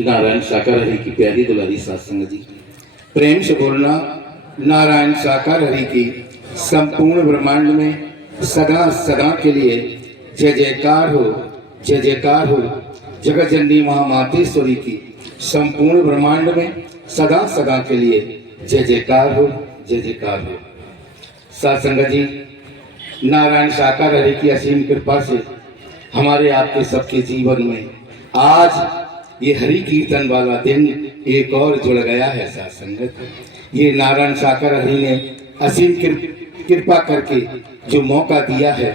नारायण साकार हरि की प्यारी दुलारी साथ संगत जी, प्रेम से बोलना। नारायण साकार हरि की संपूर्ण ब्रह्मांड में सदा सदा के लिए जय जयकार हो, जय जयकार हो। जगत जननी महामातेश्वरी की संपूर्ण ब्रह्मांड में सदा सदा के लिए जय जयकार हो, जय जयकार हो। साथ संगत जी, नारायण साकार हरि की असीम कृपा से हमारे आपके सबके जीवन में आज ये हरि कीर्तन वाला दिन एक और जुड़ गया है। साथ संगत, ये नारायण साकार हरि ने असीम कृपा करके जो मौका दिया है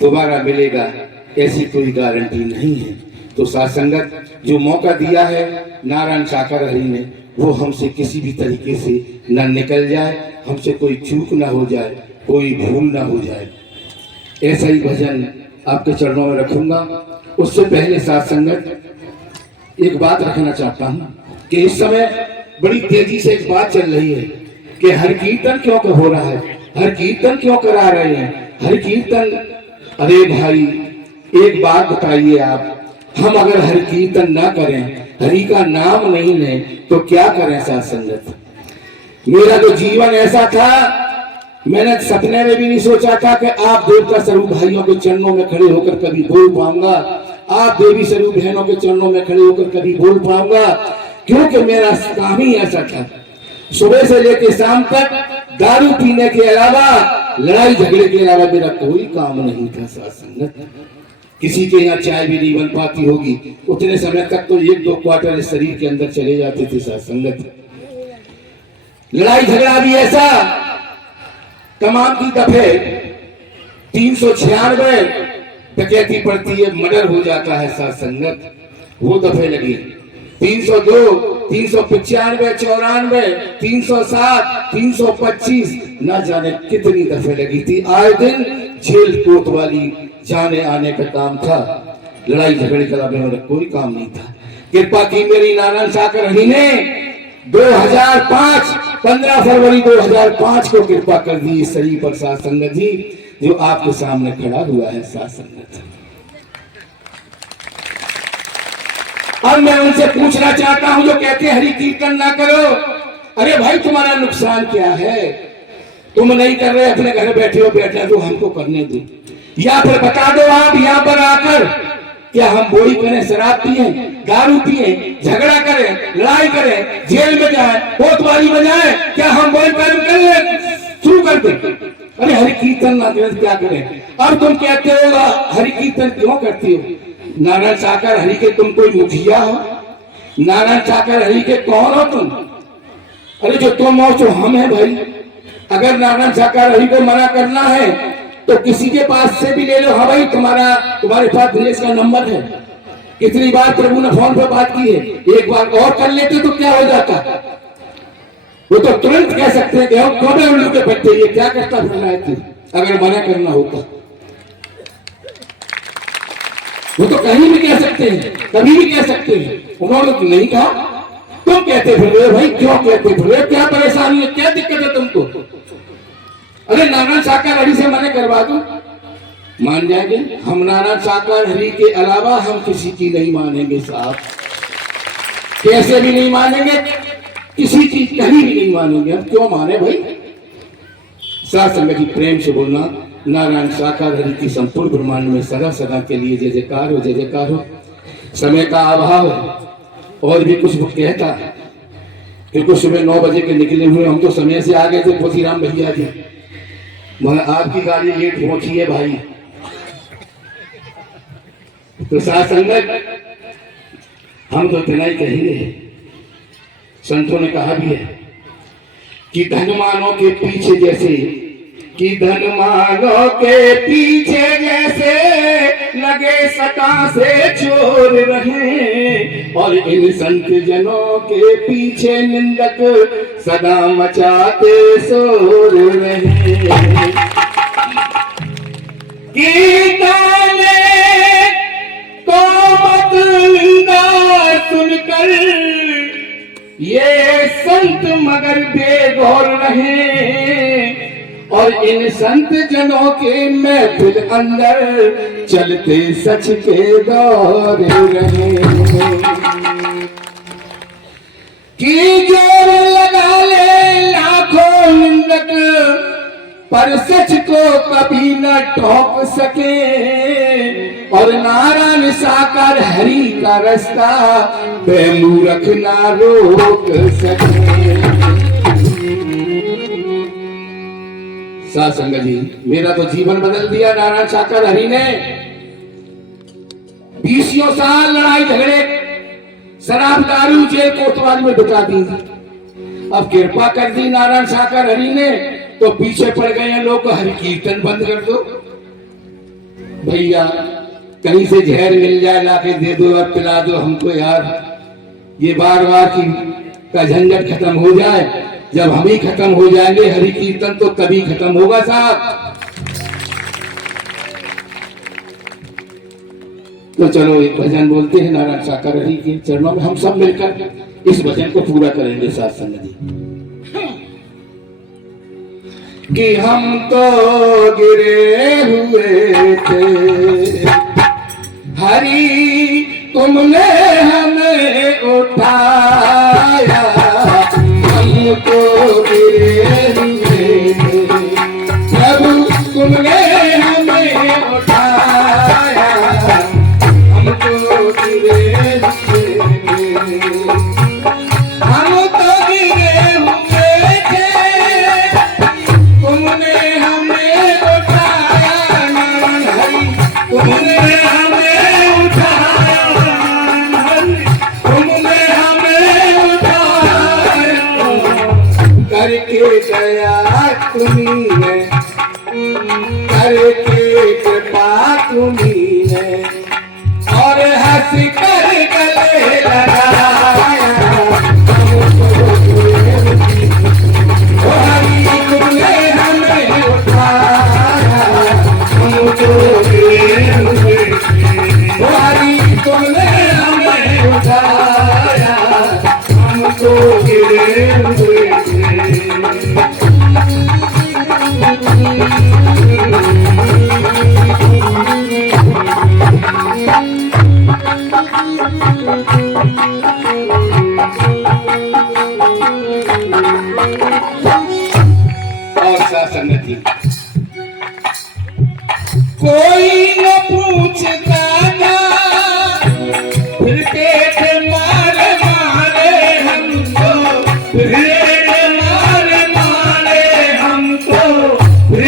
दोबारा मिलेगा ऐसी कोई गारंटी नहीं है। तो साथ संगत, जो मौका दिया है नारायण साकार हरि ने, वो हमसे किसी भी तरीके से न निकल जाए, हमसे कोई चूक ना हो जाए, कोई भूल ना हो जाए। ऐसा ही भजन आपके चरणों में रखूंगा। उससे पहले साथ संगत, एक बात रखना चाहता हूँ कि इस समय बड़ी तेजी से एक बात चल रही है कि हर कीर्तन क्यों हो रहा है, हर कीर्तन क्यों करा रहे हैं, हर कीर्तन। अरे भाई, एक बात बताइए आप, हम अगर हर कीर्तन ना करें, हरि का नाम नहीं लें, तो क्या करें? साथ संगत, मेरा तो जीवन ऐसा था, मैंने सपने में भी नहीं सोचा था कि आप देवता स्वरूप भाइयों के चरणों में खड़े होकर कभी बोल पाऊंगा, आप देवी स्वरूप बहनों के चरणों में खड़े होकर कभी बोल पाऊंगा, क्योंकि मेरा काम ही ऐसा था। सुबह से लेकर शाम तक दारू पीने के अलावा, लड़ाई झगड़े के अलावा मेरा कोई काम नहीं था। साथ संगत, किसी के यहाँ चाय भी नहीं बन पाती होगी, उतने समय तक तो 1-2 क्वार्टर शरीर के अंदर चले जाते थे। साथ संगत, लड़ाई झगड़ा भी ऐसा, तमाम की दफे 396 डकैती पड़ती है, मर्डर हो जाता है। साथ संगत, वो दफे लगी 302, 395, 94, 307, 325, न जाने कितनी दफे लगी थी। आए दिन जेल कोतवाली जाने आने का काम था, लड़ाई झगड़े के अलावा मेरा कोई काम नहीं था। कृपा की मेरी नारायण साकार हरि ने 2005 15 फरवरी 2005 को कृपा कर दी इस शरीर पर। साथ संगत जी, जो आपके सामने खड़ा हुआ है। साथ संगत, अब मैं उनसे पूछना चाहता हूं जो कहते हैं हरि कीर्तन ना करो, अरे भाई तुम्हारा नुकसान क्या है? तुम नहीं कर रहे, अपने घर बैठे हो, बैठे तो हमको करने दो, या फिर बता दो आप यहाँ पर आकर, क्या हम बोई करें, शराब पिए, दारू पिए, झगड़ा करें, लड़ाई करें, जेल में जाए, कोतवाली में जाए, क्या हम बोई कर्म कर ले शुरू कर दे? अरे हरि कीर्तन ना करें क्या करें? अब तुम कहते हो हरि कीर्तन क्यों करती हो? नारायण साकार हरि के तुम कोई मुखिया हो? नारायण साकार हरि के कौन हो तुम? अरे जो तुम हो जो हम है भाई। अगर नारायण साकार हरि को मना करना है तो किसी के पास से भी ले लो। हाँ भाई, तुम्हारे पास दिनेश का नंबर है, कितनी बार प्रभु ने फोन पे बात की है, एक बार और कर लेते तो क्या हो जाता? वो तो तुरंत कह सकते हैं कि कौन है उल्लू के बच्चे, ये क्या करता फिर रहा है तू? अगर मना करना होता वो तो कहीं भी कह सकते हैं, कभी भी कह सकते हैं। उन्होंने तो नहीं कहा, तुम कहते फिर रहे भाई। क्यों कहते फिर रहे? क्या परेशानी है, क्या दिक्कत है तुमको? अरे नारायण साकार हरि से मना करवा दो, मान जाएंगे। हम नारायण साकार हरि के अलावा हम किसी की नहीं मानेंगे साहब, कैसे भी नहीं मानेंगे, किसी की कहीं भी नहीं मानेंगे। हम क्यों माने भाई? साथ संगत, प्रेम से बोलना। नारायण साकार हरि की संपूर्ण ब्रह्मांड में सदा सदा के लिए जय जयकार हो, जय जयकार हो। समय का अभाव है, और भी कुछ कहता है, क्योंकि सुबह 9 बजे के निकले हुए, हम तो समय से आ गए थे। पोथीराम भैया जी, आपकी गाड़ी लेट पहुंची है भाई। तो साथ संगत, हम तो इतना ही कहेंगे, संतों ने कहा भी है कि धनवानों के पीछे जैसे, कि धनवानों के पीछे जैसे लगे सता से चोर रहे, और इन संत जनों के पीछे निंदक सदा मचाते शोर रहे। कीर्तन तो मत निंदा सुनकर ये संत मगर बेगौर रहे, और इन संत जनों के महफिल अंदर चलते सच के दौर रहे। कि जोर लगा ले लाखों निंदक, पर सच को कभी न ठोक सके, और नारायण साकार हरि का रास्ता बेमूरख ना रोक सके। साथ संगत जी, मेरा तो जीवन बदल दिया नारायण साकार हरि ने। 20 साल लड़ाई झगड़े, शराब दारू जेल कोतवाल में बिता दी। अब कृपा कर दी नारायण साकार हरि ने, तो पीछे पड़ गए हैं लोग, हरि कीर्तन बंद कर दो भैया, कहीं से जहर मिल जाए लाके दे दो और पिला दो हमको यार। ये बार बार की का झंझट खत्म हो जाए। जब हम ही खत्म हो जाएंगे, हरि कीर्तन तो कभी खत्म होगा साहब। तो चलो एक भजन बोलते हैं नारायण साकार हरि के चरणों में, हम सब मिलकर इस भजन को पूरा करेंगे साथ संगत जी। कि हम तो गिरे हुए थे, हरि तुमने हमें उठाया। हम तो गिरे हुए थे, प्रभु तुमने हमें उठाया। हम तो गिरे हुए थे, हम तो गिरे हुए थे, तुमने हमें उठाया। नारायण हरि तुमने हमें उठाया, तुमने हमें उठाया। करके दया तुम्ही है, करके कृपा तुम्ही है, और हंस कर गले लगाया। हरि तुमने हमें उठाया, हमको गिरे हुए थे। हरि तुमने हमें उठाया, हमको गिरे हुए थे। और साथ संगत जी, कोई न पूछता था, फिर पेट मारे मारे हमको, फिर मारे मारे हमको, फिर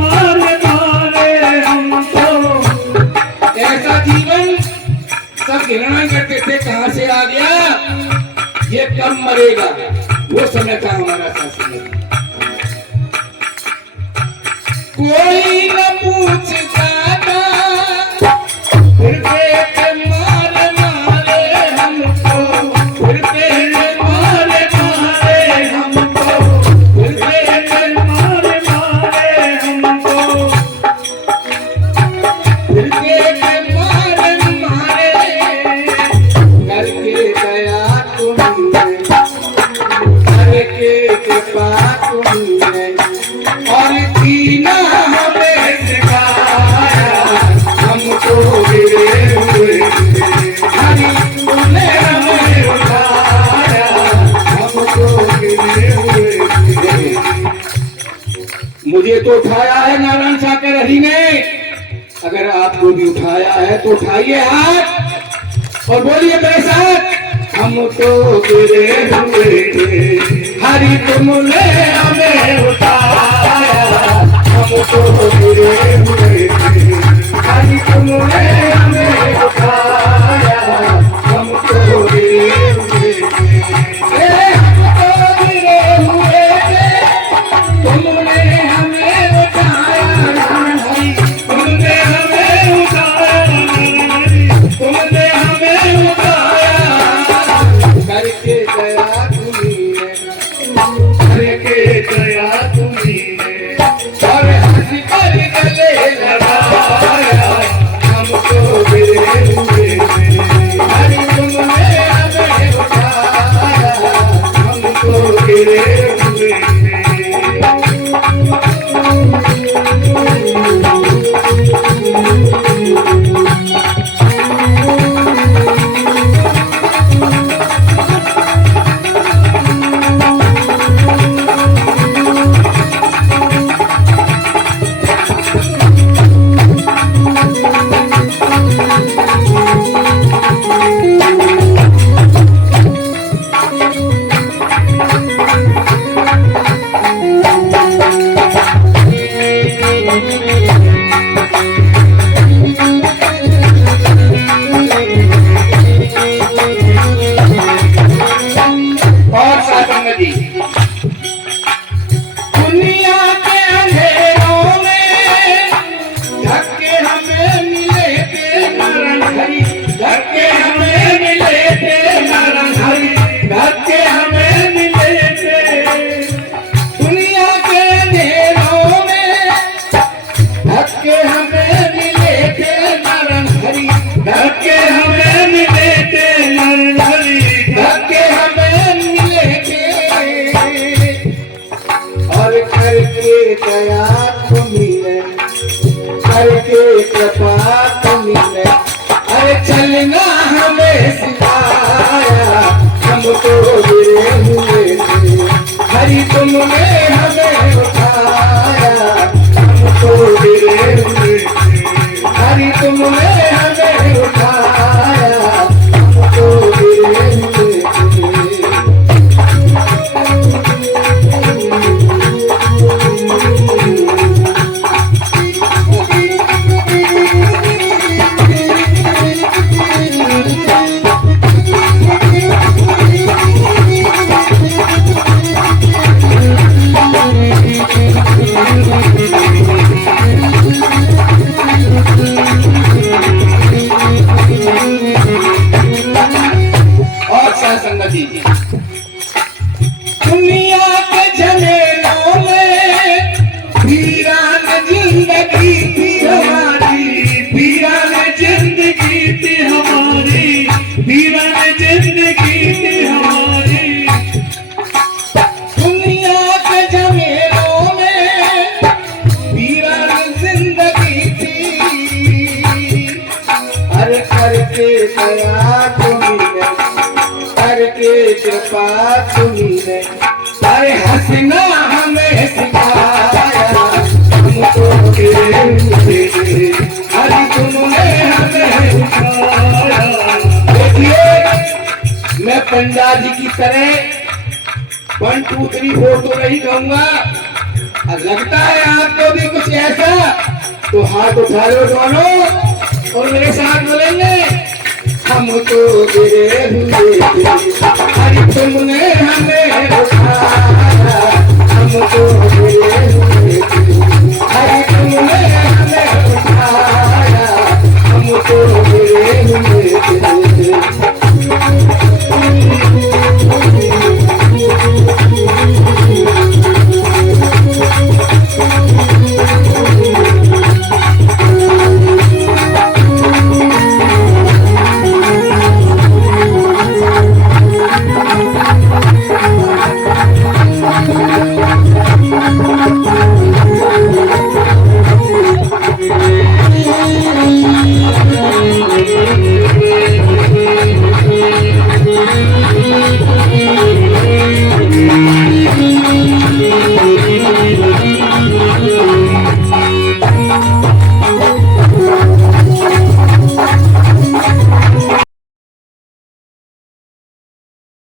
मारे हमको। ऐसा जीवन सब घृणा करते थे, कहां से आ गया, ये कब मरेगा, वो समय था हमारा साथ। कोई न पूछता था, फिर पेट मारे मारे हमको, फिर पेट मारे मारे हमको, फिर पेट मारे मारे हमको, फिर पेट मारे मारे। करके दया तुम्ही है, करके कृपा तुम्ही है, और जीना हमें सिखाया। हमको गिरे हुए थे, हरि तुमने हमें उठाया। हमको गिरे हुए थे। मुझे तो उठाया है नारायण साकार हरि ने, अगर आपको भी उठाया है तो उठाइए हाथ और बोलिए मेरे साथ, हम तो गिरे हुए थे, हरि तुमने हमें उठाया। हम तो गिरे हुए थे, हरि तुमने हमें उठाया। हम तो गिरे हुए थे, हम तो गिरे हुए थे, तुमने हमें उठाया। हरि तुमने हमें उठाया, तुमने हमें उठाया। करके दया तुम्ही है, करके दया तुम्ही है, और हंस कर गले लगाया। हमको कृपा तुमने, अरे चलना हमें सिखाया, हमको गिरे हुए थे, हरि तुमने हमें उठाया, हमको गिरे हुए थे, हरि तुमने हमें उठाया, हमको गिरे हुए थे। संगति दुनिया के झमेलों में वीरान जिंदगी थी हमारी, वीरान जिंदगी थी हमारी, वीरान जिंदगी थी हमारी। दुनिया के झमेलों में वीरान जिंदगी थी, हर करके दया तुम्हें, करके कृपा तुमने, अरे हंसना हमें सिखाया, हमको गिरे हुए थे, अरे तुमने हमें उठाया। देखिए मैं पंडित जी की तरह 1 2 3 4 तो नहीं कहूंगा, लगता है आपको भी कुछ ऐसा तो हाथ उठा लो दोनों और मेरे साथ बोलेंगे, हमको गिरे हुए थे, हरि तुमने हमें उठाया।